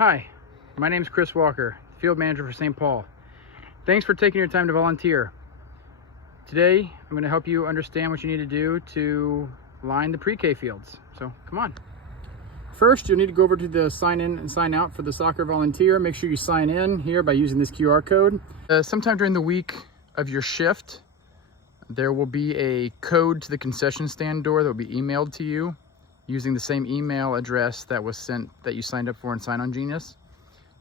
Hi, my name is Chris Walker, Field Manager for St. Paul. Thanks for taking your time to volunteer. Today, I'm going to help you understand what you need to do to line the pre-K fields. So, come on. First, you'll need to go over to the sign in and sign out for the soccer volunteer. Make sure you sign in here by using this QR code. Sometime during the week of your shift, there will be a code to the concession stand door that will be emailed to you using the same email address that was sent that you signed up for in Sign On Genius.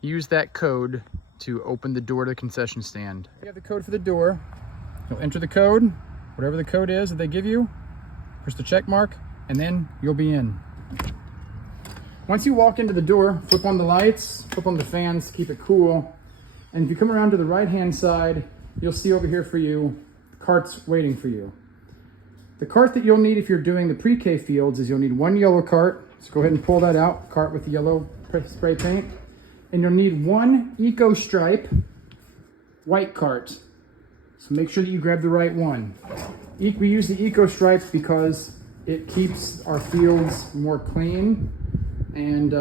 Use that code to open the door to the concession stand. If you have the code for the door, you'll enter the code, whatever the code is that they give you, push the check mark, and then you'll be in. Once you walk into the door, flip on the lights, flip on the fans, keep it cool. And if you come around to the right-hand side, you'll see over here for you, the cart's waiting for you. The cart that you'll need if you're doing the pre-K fields is you'll need one yellow cart. So go ahead and pull that out, cart with the yellow spray paint. And you'll need one Eco Stripe white cart. So make sure that you grab the right one. We use the Eco Stripe because it keeps our fields more clean. And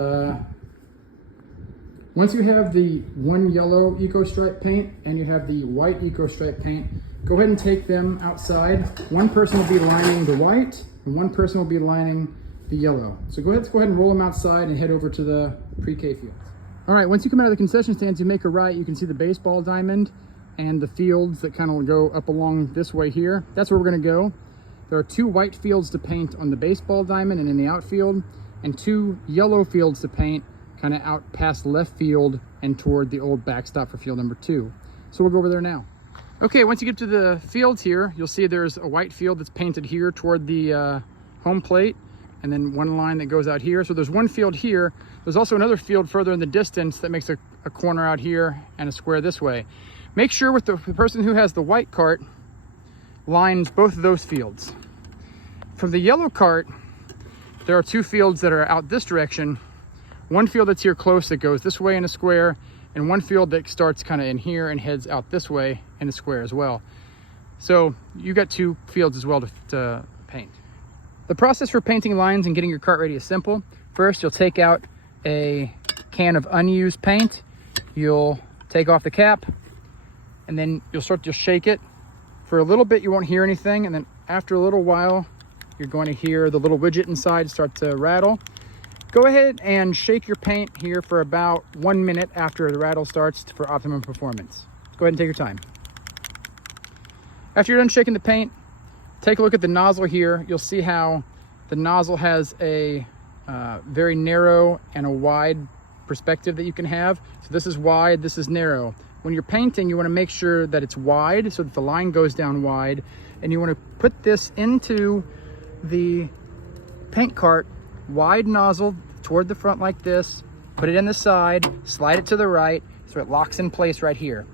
once you have the one yellow Eco Stripe paint and you have the white Eco Stripe paint, go ahead and take them outside. One person will be lining the white and one person will be lining the yellow. So let's go ahead and roll them outside and head over to the pre-K fields. All right, once you come out of the concession stands, you make a right, you can see the baseball diamond and the fields that kind of go up along this way here. That's where we're gonna go. There are two white fields to paint on the baseball diamond and in the outfield, and two yellow fields to paint kind of out past left field and toward the old backstop for field number 2. So we'll go over there now. Okay, once you get to the fields here, you'll see there's a white field that's painted here toward the home plate, and then one line that goes out here. So there's one field here. There's also another field further in the distance that makes a corner out here and a square this way. Make sure with the person who has the white cart lines both of those fields. From the yellow cart, there are two fields that are out this direction. One field that's here close that goes this way in a square, and one field that starts kind of in here and heads out this way in a square as well. So you got two fields as well to paint. The process for painting lines and getting your cart ready is simple. First, you'll take out a can of unused paint. You'll take off the cap, and then you'll shake it. For a little bit, you won't hear anything, and then after a little while, you're going to hear the little widget inside start to rattle. Go ahead and shake your paint here for about 1 minute after the rattle starts for optimum performance. Go ahead and take your time. After you're done shaking the paint, take a look at the nozzle here. You'll see how the nozzle has a very narrow and a wide perspective that you can have. So this is wide, this is narrow. When you're painting, you want to make sure that it's wide so that the line goes down wide, and you want to put this into the paint cart, wide nozzle toward the front like this, put it in the side, slide it to the right so it locks in place right here.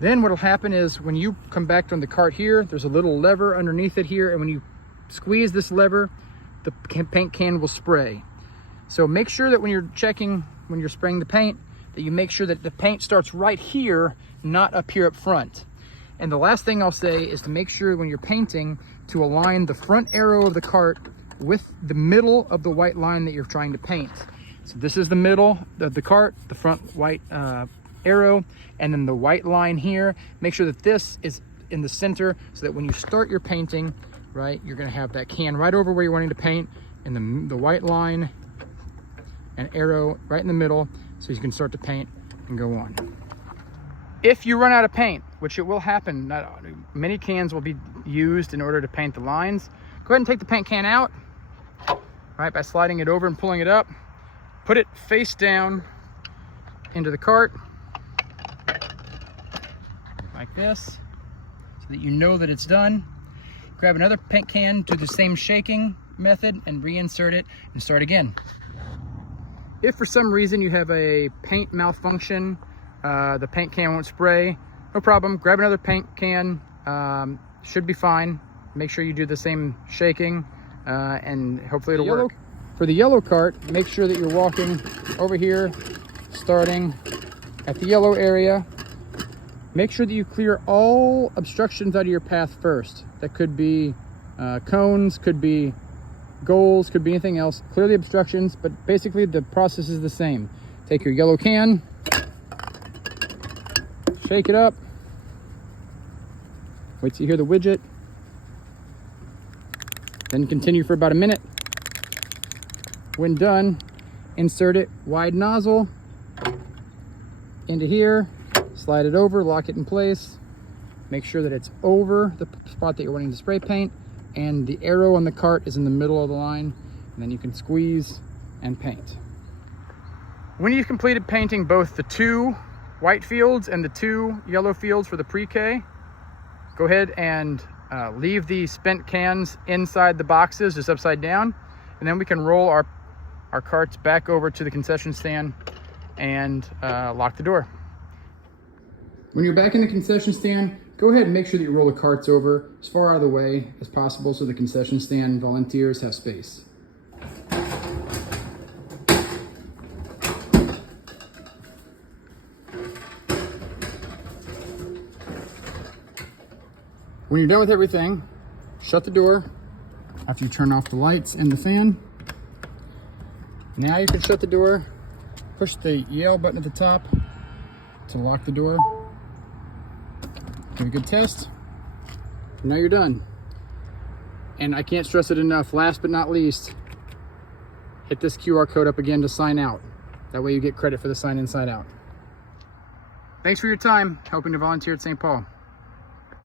Then what'll happen is when you come back on the cart here, there's a little lever underneath it here, and when you squeeze this lever, the paint can will spray. So make sure that when you're spraying the paint, that you make sure that the paint starts right here, not up here up front. And the last thing I'll say is to make sure when you're painting to align the front arrow of the cart with the middle of the white line that you're trying to paint. So this is the middle of the cart, the front white arrow, and then the white line here. Make sure that this is in the center so that when you start your painting, right, you're gonna have that can right over where you're wanting to paint, and the white line and arrow right in the middle so you can start to paint and go on. If you run out of paint, which it will happen, many cans will be used in order to paint the lines, go ahead and take the paint can out, right, by sliding it over and pulling it up. Put it face down into the cart, like this, so that you know that it's done. Grab another paint can, do the same shaking method, and reinsert it and start again. If for some reason you have a paint malfunction, the paint can won't spray, no problem. Grab another paint can, should be fine. Make sure you do the same shaking, and hopefully it'll work. For the yellow cart, make sure that you're walking over here, starting at the yellow area. Make sure that you clear all obstructions out of your path first. That could be cones, could be goals, could be anything else. Clear the obstructions, but basically the process is the same. Take your yellow can, shake it up, wait till you hear the widget, then continue for about a minute. When done, insert it wide nozzle into here, slide it over, lock it in place, make sure that it's over the spot that you're wanting to spray paint, and the arrow on the cart is in the middle of the line, and then you can squeeze and paint. When you've completed painting both the 2 white fields and the 2 yellow fields for the pre-K, go ahead and leave the spent cans inside the boxes, just upside down, and then we can roll our carts back over to the concession stand and lock the door. When you're back in the concession stand, go ahead and make sure that you roll the carts over as far out of the way as possible so the concession stand volunteers have space. When you're done with everything, shut the door after you turn off the lights and the fan. Now you can shut the door, push the yell button at the top to lock the door. Give a good test. Now you're done. And I can't stress it enough, last but not least, hit this QR code up again to sign out. That way you get credit for the sign inside out. Thanks for your time helping to volunteer at St. Paul.